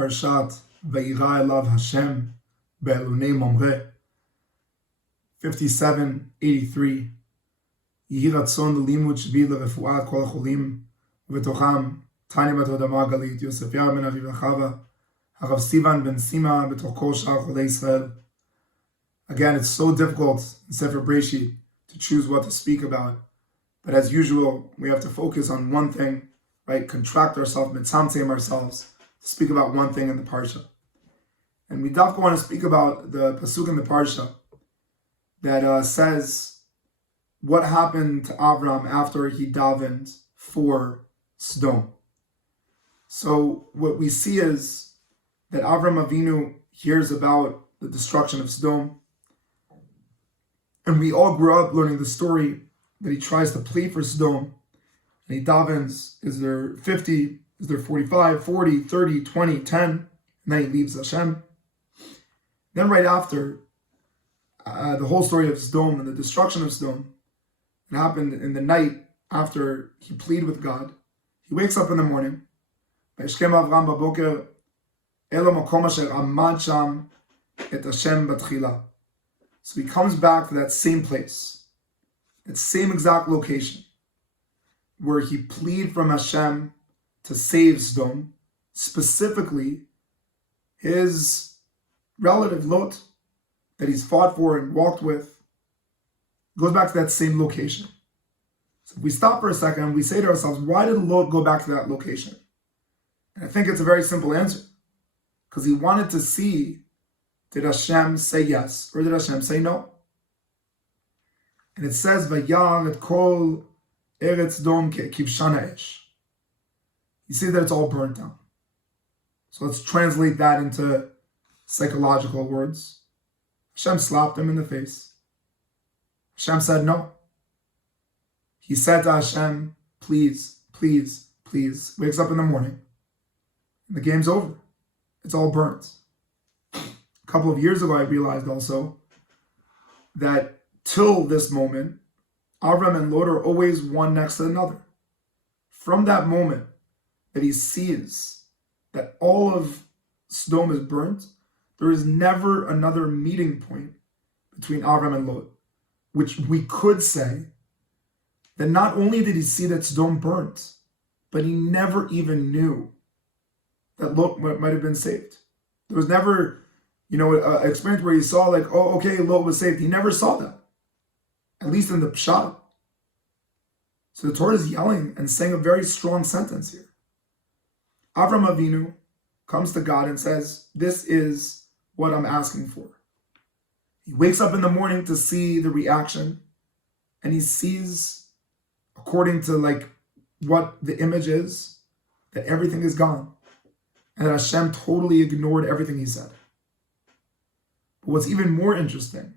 Parshat Vayira Elav Hashem Be'elunei Mamre 57:83. Yehi Ratzon L'limud Shvi L'refuat Kol HaCholim V'tocham Tanya Bat Hoda Margalit Yosef Yar Ben Aviv Chava Harav Sivan Ben Sima B'toch Kol Shar Cholei Israel. Again, it's so difficult in Sefer Breshit to choose what to speak about. But as usual, we have to focus on one thing, right? Contract ourselves, mitzamtzem ourselves, to speak about one thing in the Parsha. And we definitely want to speak about the pasuk in the Parsha that says what happened to Avram after he davened for Sodom. So what we see is that Avram Avinu hears about the destruction of Sodom. And we all grew up learning the story that he tries to plead for Sodom. And he davens, is there 50, is there 45, 40, 30, 20, 10? And then he leaves Hashem. Then right after, the whole story of Sodom and the destruction of Sodom, it happened in the night after he pleaded with God. He wakes up in the morning. וישכם אברהם בבוקר אל המקום אשר עמד שם את השם בתחילה. So he comes back to that same place, that same exact location, where he pleaded from Hashem to save Sodom, specifically his relative Lot that he's fought for and walked with. Goes back to that same location. So if we stop for a second and we say to ourselves, why did Lot go back to that location? And I think it's a very simple answer. Because he wanted to see, did Hashem say yes or did Hashem say no? And it says, Vayar et kol eretz dom kivshana esh. You see that it's all burnt down. So let's translate that into psychological words. Hashem slapped him in the face. Hashem said no. He said to Hashem, please, please, please. Wakes up in the morning. And the game's over. It's all burnt. A couple of years ago, I realized also that till this moment, Avram and Lot are always one next to another. From that moment that he sees that all of Sodom is burnt, there is never another meeting point between Avram and Lot, which we could say that not only did he see that Sodom burnt, but he never even knew that Lot might have been saved. There was never, an experience where he saw like, oh, okay, Lot was saved. He never saw that, at least in the Pshat. So the Torah is yelling and saying a very strong sentence here. Avram Avinu comes to God and says, this is what I'm asking for. He wakes up in the morning to see the reaction, and he sees, according to what the image is, that everything is gone, and that Hashem totally ignored everything he said. But what's even more interesting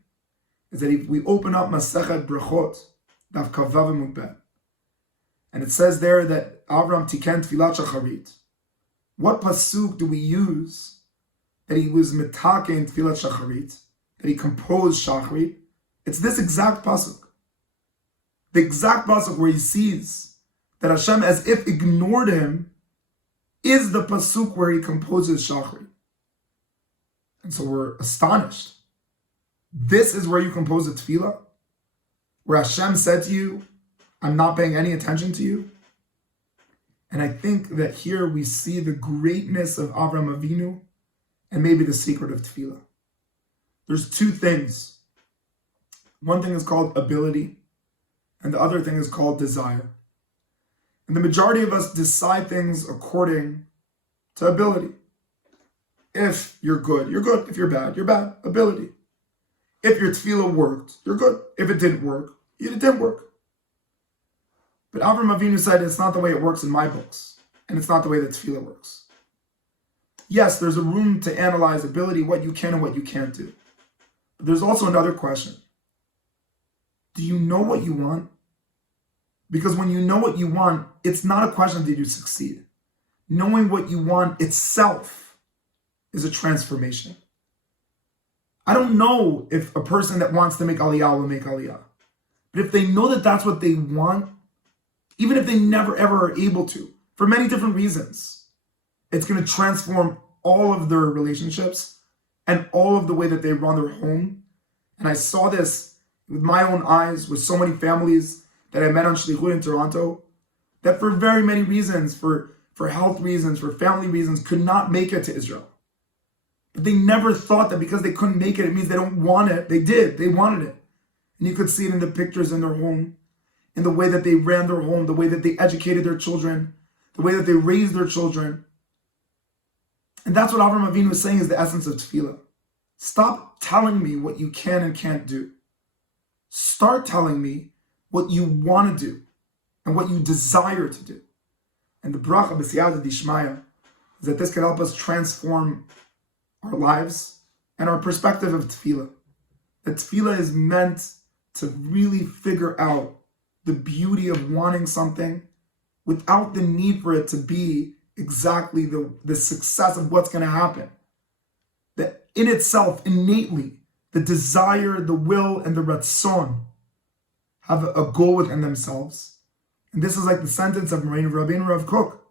is that if we open up Masechet Brachot, Daf Kavav Amud Bet, and it says there that Avram tiken tfillat shacharit. What pasuk do we use that he was mitaken tfillat shacharit, that he composed shacharit? It's this exact pasuk. The exact pasuk where he sees that Hashem, as if ignored him, is the pasuk where he composes shacharit. And so we're astonished. This is where you compose a tefillah? Where Hashem said to you, I'm not paying any attention to you? And I think that here we see the greatness of Avram Avinu and maybe the secret of tefillah. There's two things. One thing is called ability, and the other thing is called desire. And the majority of us decide things according to ability. If you're good, you're good. If you're bad, you're bad. Ability. If your tefillah worked, you're good. If it didn't work, it didn't work. But Avram Avinu said, it's not the way it works in my books. And it's not the way that tefillah works. Yes, there's a room to analyze ability, what you can and what you can't do. But there's also another question. Do you know what you want? Because when you know what you want, it's not a question did you succeed. Knowing what you want itself is a transformation. I don't know if a person that wants to make aliyah will make aliyah. But if they know that that's what they want, even if they never ever are able to, for many different reasons, it's going to transform all of their relationships and all of the way that they run their home. And I saw this with my own eyes with so many families that I met on Shlichut in Toronto that for very many reasons, for health reasons, for family reasons, could not make it to Israel. But they never thought that because they couldn't make it, it means they don't want it. They did. They wanted it. And you could see it in the pictures in their home, in the way that they ran their home, the way that they educated their children, the way that they raised their children. And that's what Avraham Avinu is saying is the essence of tefillah. Stop telling me what you can and can't do. Start telling me what you want to do and what you desire to do. And the bracha b'siyata d'ishmaya is that this can help us transform our lives and our perspective of tefillah. That tefillah is meant to really figure out the beauty of wanting something without the need for it to be exactly the success of what's going to happen. That in itself, innately, the desire, the will, and the ratzon have a goal within themselves. And this is like the sentence of Rabbeinu Rav Kook.